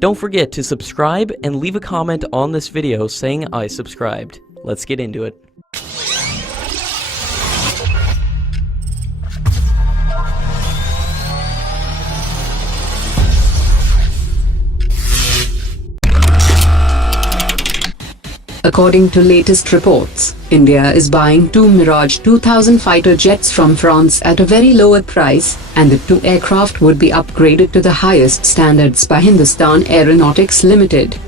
Don't forget to subscribe and leave a comment on this video saying I subscribed. Let's get into it. According to latest reports, India is buying two Mirage 2000 fighter jets from France at a very lower price, and the two aircraft would be upgraded to the highest standards by Hindustan Aeronautics Limited.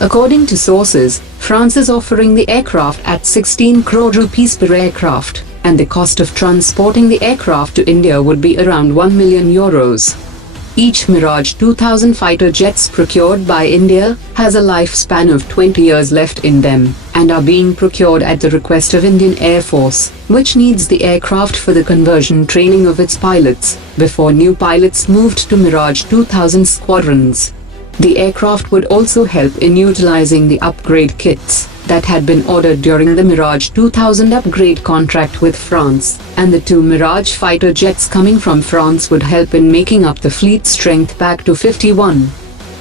According to sources, France is offering the aircraft at 16 crore rupees per aircraft, and the cost of transporting the aircraft to India would be around 1 million euros. Each Mirage 2000 fighter jets procured by India has a lifespan of 20 years left in them, and are being procured at the request of Indian Air Force, which needs the aircraft for the conversion training of its pilots, before new pilots moved to Mirage 2000 squadrons. The aircraft would also help in utilizing the upgrade kits that had been ordered during the Mirage 2000 upgrade contract with France, and the two Mirage fighter jets coming from France would help in making up the fleet strength back to 51.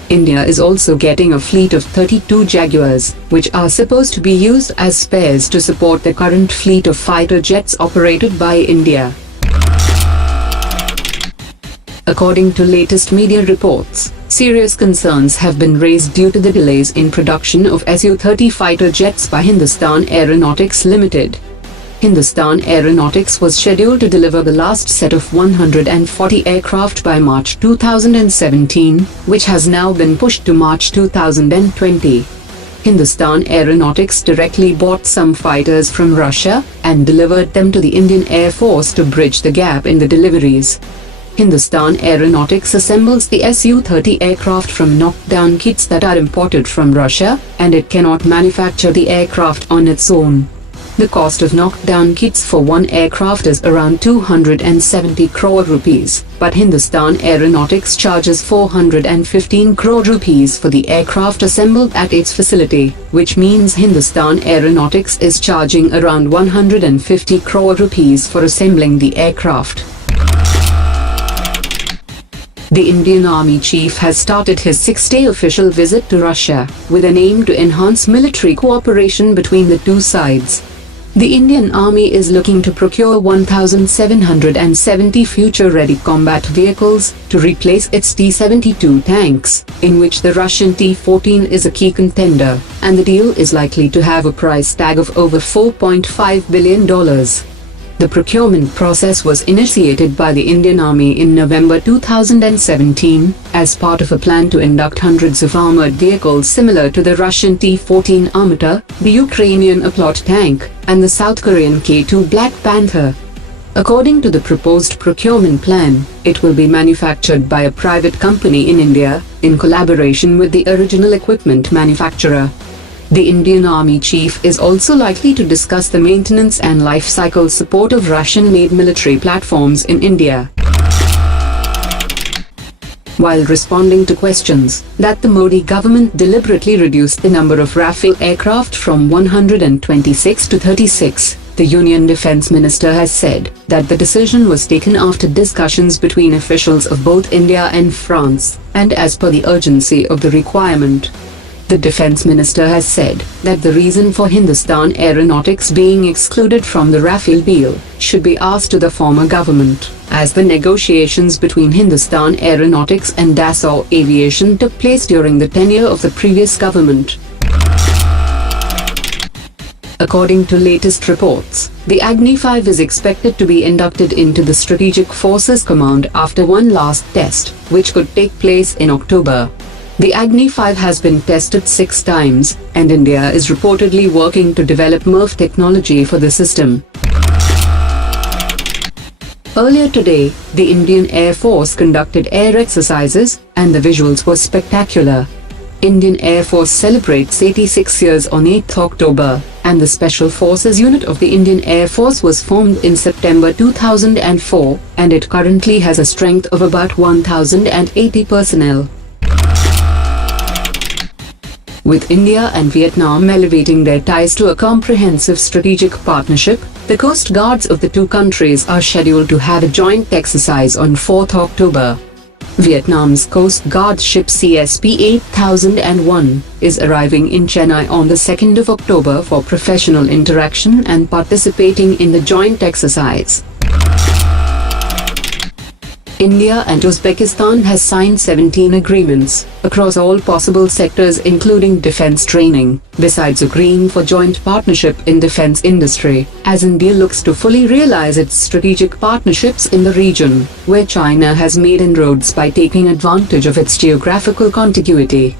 India is also getting a fleet of 32 Jaguars, which are supposed to be used as spares to support the current fleet of fighter jets operated by India. According to latest media reports, serious concerns have been raised due to the delays in production of Su-30 fighter jets by Hindustan Aeronautics Limited. Hindustan Aeronautics was scheduled to deliver the last set of 140 aircraft by March 2017, which has now been pushed to March 2020. Hindustan Aeronautics directly bought some fighters from Russia and delivered them to the Indian Air Force to bridge the gap in the deliveries. Hindustan Aeronautics assembles the Su-30 aircraft from knockdown kits that are imported from Russia, and it cannot manufacture the aircraft on its own. The cost of knockdown kits for one aircraft is around 270 crore rupees, but Hindustan Aeronautics charges 415 crore rupees for the aircraft assembled at its facility, which means Hindustan Aeronautics is charging around 150 crore rupees for assembling the aircraft. The Indian Army Chief has started his 6-day official visit to Russia, with an aim to enhance military cooperation between the two sides. The Indian Army is looking to procure 1,770 future-ready combat vehicles to replace its T-72 tanks, in which the Russian T-14 is a key contender, and the deal is likely to have a price tag of over $4.5 billion. The procurement process was initiated by the Indian Army in November 2017, as part of a plan to induct hundreds of armored vehicles similar to the Russian T-14 Armata, the Ukrainian Oplot tank, and the South Korean K-2 Black Panther. According to the proposed procurement plan, it will be manufactured by a private company in India, in collaboration with the original equipment manufacturer. The Indian Army Chief is also likely to discuss the maintenance and life cycle support of Russian-made military platforms in India. While responding to questions that the Modi government deliberately reduced the number of Rafale aircraft from 126 to 36, the Union Defence Minister has said that the decision was taken after discussions between officials of both India and France, and as per the urgency of the requirement. The Defence Minister has said that the reason for Hindustan Aeronautics being excluded from the Rafale deal should be asked to the former government, as the negotiations between Hindustan Aeronautics and Dassault Aviation took place during the tenure of the previous government. According to latest reports, the Agni-5 is expected to be inducted into the Strategic Forces Command after one last test, which could take place in October. The Agni-5 has been tested 6 times, and India is reportedly working to develop MIRV technology for the system. Earlier today, the Indian Air Force conducted air exercises, and the visuals were spectacular. Indian Air Force celebrates 86 years on 8th October, and the Special Forces unit of the Indian Air Force was formed in September 2004, and it currently has a strength of about 1,080 personnel. With India and Vietnam elevating their ties to a comprehensive strategic partnership, the Coast Guards of the two countries are scheduled to have a joint exercise on 4th October. Vietnam's Coast Guard ship CSP-8001 is arriving in Chennai on the 2nd of October for professional interaction and participating in the joint exercise. India and Uzbekistan has signed 17 agreements across all possible sectors including defense training, besides agreeing for joint partnership in defense industry, as India looks to fully realize its strategic partnerships in the region, where China has made inroads by taking advantage of its geographical contiguity.